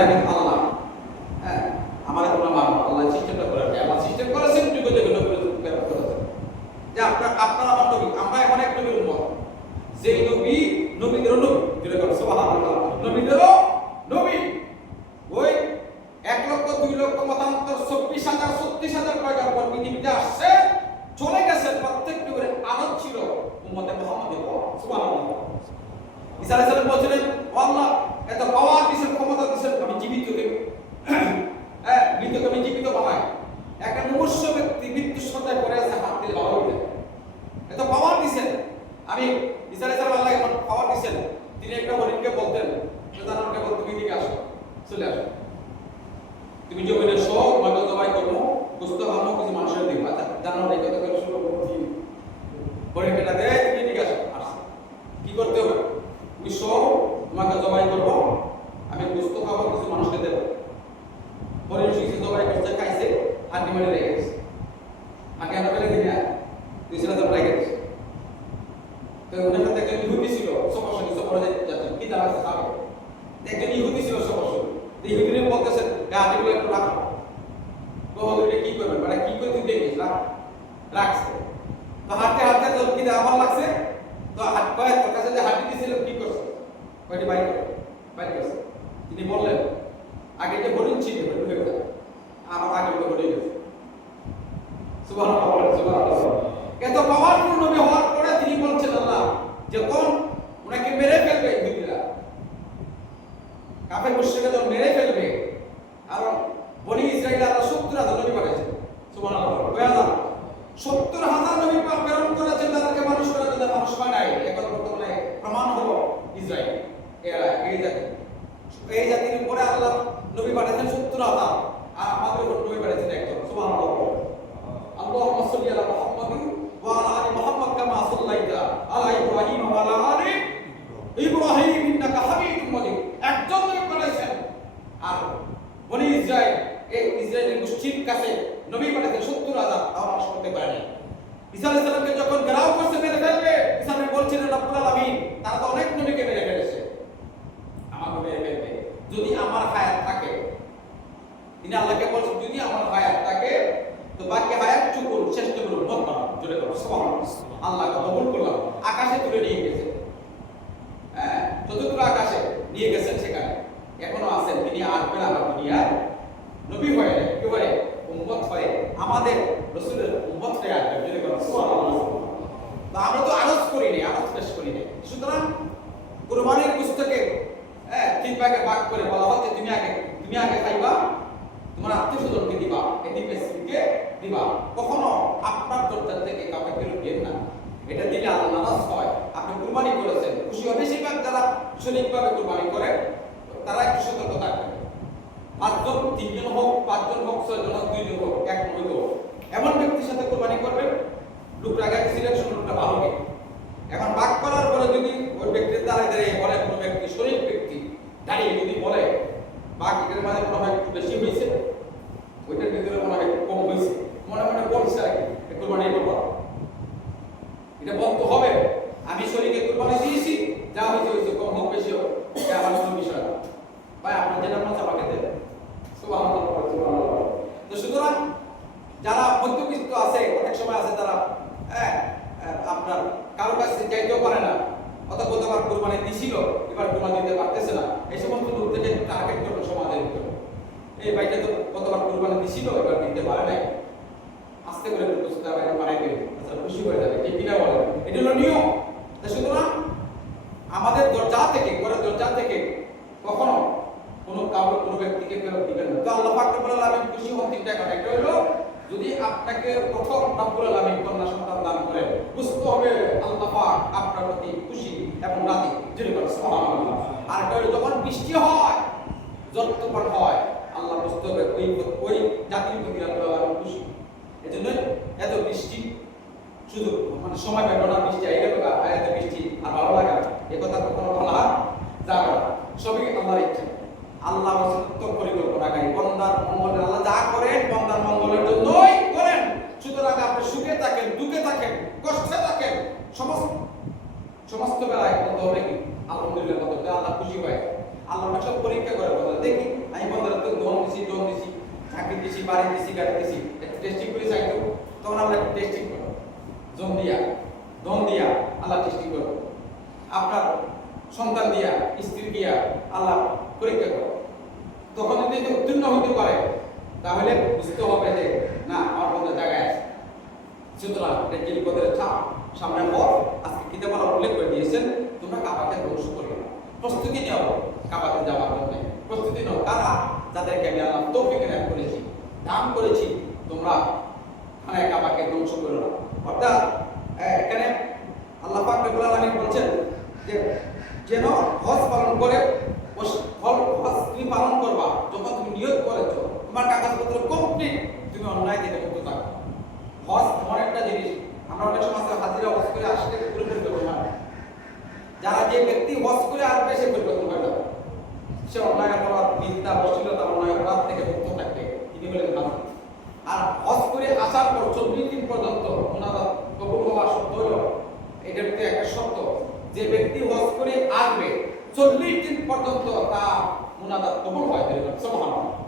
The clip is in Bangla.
রাখেন আল্লাহ, হ্যাঁ আমাদের তোমরা মানো, আল্লাহ সিস্টেমটা করে রাখে, আল্লাহ সিস্টেম করেছেন যুগে যুগে নবী প্রেরণ করেছেন যে আপনারা আমার নবী, আমরা এমন এক নবীর উম্মত যেই নবী নবীদেরও নবী, যেরকম সুবহানাল্লাহ, নবীদেরও নবী। ওই 1,00,000 2,00,000 মতান্তর 24,000 পয়গাম্বর পৃথিবীতে আসছে, চলে গেছে, প্রত্যেকটি করে আদত ছিল উম্মতে মুহাম্মাদের। সুবহানাল্লাহ। ঈসা আলাইহিস সালাম বলেছিলেন, আল্লাহ এত পাওয়ার দিয়েছেন, ক্ষমতা দিয়েছেন, আমি জীবিত দেব, হ্যাঁ মৃতকে আমি জীবিত বানাই। একটা মুমূর্ষু ব্যক্তি মৃত্যুর শয্যায় পড়ে আছে, হাত দিয়ে ভালো হয়ে এত পাওয়ার দিয়েছেন। আমি ঈসা আলাইহিস সালাম আল্লাহ এমন পাওয়ার দিয়েছেন, তিনি একটা হরিণকে বলতেন, প্রধানকে বলতেন তুমি এদিকে আসো, চলে আসো, তুমি জমিনে শো, তোমাকে জবাই করবো, বুঝতে পারবো কিছু মানুষের দিন। আচ্ছা জানো এই কথা করে শুরু করছি, হরিণটা দে, তুমি এদিকে আসো। আসছে কি করতে হবে, তুমি শো, তোমাকে জবাই করবো, আমি বুঝতে পারবো কিছু মানুষকে দেবো। হরিণ শিখছে, জবাই করছে, খাইছে, হাঁটি মারি রেখে গেছে, আগে আমরা ফেলে দিই না, তুই সেটা তো রেখে দিস। তো ওনার সাথে একজন ইহুদি ছিল, সফরসঙ্গী, সফরে যাচ্ছেন, কি দাঁড়া আছে খাবে, একজন ইহুদি ছিল সফরসঙ্গী, ইহুদিনে বলতেছেন হাঁটিগুলো একটু রাখো। তো এটা কি করবেন, মানে কি করে তুই দেখিস না, রাখছে। তো হাঁটতে হাঁটতে তো কি আমার লাগছে, তো হাত পায়ে তোর কাছে যে হাঁটি দিয়েছিল কি করছে, কয়টি বাইক করছে। তিনি বললেন আগে যে হরিণ ছিল হয়ে যায়, আমার আগে হরিণ গেছে। সুবহানাল্লাহ, সুবহানাল্লাহ। এত পাওয়ারফুল নবী হওয়ার পরে তিনি বলছেন আল্লাহ যখন ওনাকে মেরে ফেলবে, ইহুদিরা কাফের মুশরিকরা যখন মেরে ফেলবে, আর বনি ইসরাইল আল্লাহ 70,000 নবী পাঠিয়েছেন। সুবহানাল্লাহ, 70,000 নবী প্রেরণ করেছেন তাদেরকে মানুষ করার জন্য, মানুষ হয় নাই। এখন বর্তমানে প্রমাণ হলো ইসরাইল, এরা এই জাতির উপরে আল্লাহ নবী পাঠিয়েছেন 70,000, আর আমাদের উপর নবী পাঠিয়েছেন একজন। সুবহানাল্লাহ। আল্লাহুম্মা সাল্লি আলা মুহাম্মাদিন ওয়া আলা আলি মুহাম্মাদ কামা সাল্লাইতা আলা ইব্রাহিম ওয়া আলা আলি ইব্রাহিম ইন্নাকা হামিদুম মাজিদ। একজন নবী পাঠিয়েছেন, আর বনি ইসরাইল, এই ইসরায়েলের গোষ্ঠীর কাছে নবী পাঠিয়েছেন 70,000, তাও নাশ করতে পারেনি। ঈসা আলাইহিস সালামকে যখন ঘেরাও করছে, মেরে ফেলবে, ঈসা নবী বলছিলেন রব্বুল আলামিন তারা তো অনেক নবীকে মেরে ফেলেছে, আমাকে মেরে ফেলবে যদি আমার হায়াত থাকে। তিনি আল্লাহকে বলছেন যদি আমার হায়াত থাকে তো বাকি হায়াত চুকুন শেষ করুন, মত বানান, জোরে করো সুবহানাল্লাহ। আল্লাহকে কবুল করলাম, আকাশে তুলে নিয়ে গেছে, হ্যাঁ চতুর্থ আকাশে নিয়ে গেছেন, সেখানে এখনো আছেন। তিনি আসবেন আমার দুনিয়ায়, নবী হয়ে কি হয়ে, উম্মত হয়ে, আমাদের রাসূলের উম্মত হয়ে আসবেন, জোরে করো সুবহানাল্লাহ। তো আমরা তো আরজ করি নাই, আরজ পেশ করি নাই। সুতরাং কুরবানির পুস্তকে তিন ভাগে ভাগ করে বলা হচ্ছে তুমি আগে খাইবা, তোমার আত্মীয়-স্বজনকে দিবা, এতিম মিসকিনকে দিবা, কখনো আপনার দরজা থেকে কাউকে ফেরত দিন না। এটা দিলে আল্লাহ নারাজ হয়। আপনি কুরবানি করেছেন, খুশি হবে। বেশিরভাগ যারা শরীরভাবে কুরবানি করে তারা একটু সতর্ক থাকবেন। 5 জন, 3 জন হোক, 5 জন হোক, 6 জন হোক, 2 জন হোক, এক হইল এমন ব্যক্তির সাথে কুরবানি করবেন লোকটা আগে সিলেকশন, লোকটা ভালো ব্যক্তি। এখন ভাগ করার পরে যদি ওই ব্যক্তির দাঁড়িয়ে বলে, কোনো ব্যক্তি শরীর ব্যক্তি দাঁড়িয়ে যদি বলে বাঘ এটার মাঝে মনে হয় একটু বেশি হয়েছে, ওইটার ভিতরে মনে হয় একটু কম হয়েছে, মনে মনে বলছে আর কি কুরবানি করবো, এটা বলতে হবে আমি শরীরকে কুরবানি দিয়েছি, যা হয়েছে হয়েছে, কম হোক বেশি হোক, এটা আমার কোনো বিষয় না ভাই, আপনার যেটা মনে আমাকে দেবেন। সুবহানাল্লাহ, সুবহানাল্লাহ। তো সুতরাং যারা মধ্যবিত্ত আছে, অনেক সময় আছে তারা আপনার কারো কাছে চাইতেও পারে না, অথবা গতবার কুরবানি দিছিল এবার কুরবানি দিতে পারতেছে না, এই সমস্ত লোকদের টার্গেট করবে সমাজের ভিতরে, এই ভাইটা তো গতবার কুরবানি দিছিল এবার দিতে পারে নাই, আস্তে করে বুঝতে হবে, পারাই দেবে, তাহলে খুশি হয়ে যাবে, ঠিক কিনা বলেন? এটা হলো নিয়ম। সুতরাং আমাদের দরজা থেকে, ঘরের দরজা থেকে কখনো কোনো কাউকে, কোনো ব্যক্তিকে ফেরত দিবেন না। তো আল্লাহ পাক রব্বুল আলামিন খুশি হন 3টা কারণে। একটা হলো যদি আপনাকে প্রথম রব্বুল আলামিন কন্যা সন্তান দান করেন, বুঝতে হবে আল্লাহ পাক আপনার প্রতি খুশি এবং রাজি, জোরে বলেন সুবহানাল্লাহ। আর একটা হলো যখন বৃষ্টি হয়, যতক্ষণ হয়, আল্লাহ বুঝতে হবে ওই জাতির প্রতি রব্বুল আলামিন খুশি। এজন্য এত বৃষ্টি শুধু মানে সময় পেল না, বৃষ্টি আই গেল, এত বৃষ্টি আর ভালো লাগে না, এ কথা কখনো বলা যাবে না। সবই আল্লাহর ইচ্ছা, আল্লাহ উত্তম পরিকল্পনাকারী, বান্দার মঙ্গলের, আল্লাহ যা করেন বান্দার মঙ্গলের জন্যই করেন। সুতরাং আপনি সুখে থাকেন, দুঃখে থাকেন, কষ্টে থাকেন, সমস্ত বেলায় বলতে হবে কি আলহামদুলিল্লাহ, বলতে আল্লাহ খুশি হয়। আল্লাহ সব পরীক্ষা করে বলে দেখি বাড়ি দিছি গাড়ি দিছি একটু টেস্টিং করে চাইতো, তখন আমরা একটু টেস্টিং করবো, জন দিয়া ধন দিয়া আল্লাহ টেস্টিং করবো, আপনার সন্তান দিয়া স্ত্রী দিয়া আল্লাহ পরীক্ষা করবো। তখন যদি উত্তীর্ণ হতে পারে তাহলে বুঝতে হবে যে না আমার মধ্যে জায়গায় আছে। সুতরাং এটা গিরিপথের ছাপ সামনে পর আজকে কিতাব আল্লাহ উল্লেখ করে দিয়েছেন, তোমরা কাবাকে ধ্বংস করবে না, প্রস্তুতি নেও কাবাতে যাওয়ার জন্য, প্রস্তুতি নাও কারা যাদেরকে আমি আল্লাহ তৌফিক এনায়েত করেছি, দান করেছি, তোমরা খানায় কাবাকে ধ্বংস করো না। অর্থাৎ এখানে আল্লাহ পাক রব্বুল আলামিন বলছেন যে যেন হজ পালন করে হজ তুমি পালন করবা, যখন তুমি নিয়ত করেছো তোমার কাগজপত্র কমপ্লিট, তুমি অন্যায় থেকে মুক্ত থাকো। হজ এমন একটা জিনিস, আমরা অনেক সময় হাজিরা হজ করে আসলে পরিবর্তন করবো না, যারা যে ব্যক্তি হজ করে আসবে সে পরিবর্তন হয়ে যাবে, সে অন্যায় অপরাধ মিথ্যা অশ্লীলতা অন্যায় অপরাধ থেকে মুক্ত থাকবে, তিনি বলেন ভালো। আর হজ করে আসার পর 40 দিন পর্যন্ত মুনাজাত কবুল হওয়ার শর্ত হলো, এটার ভিতরে একটা শর্ত, যে ব্যক্তি হজ করে আসবে 40 দিন পর্যন্ত তা মুনাজাত কবুল হয়। সুবহানাল্লাহ।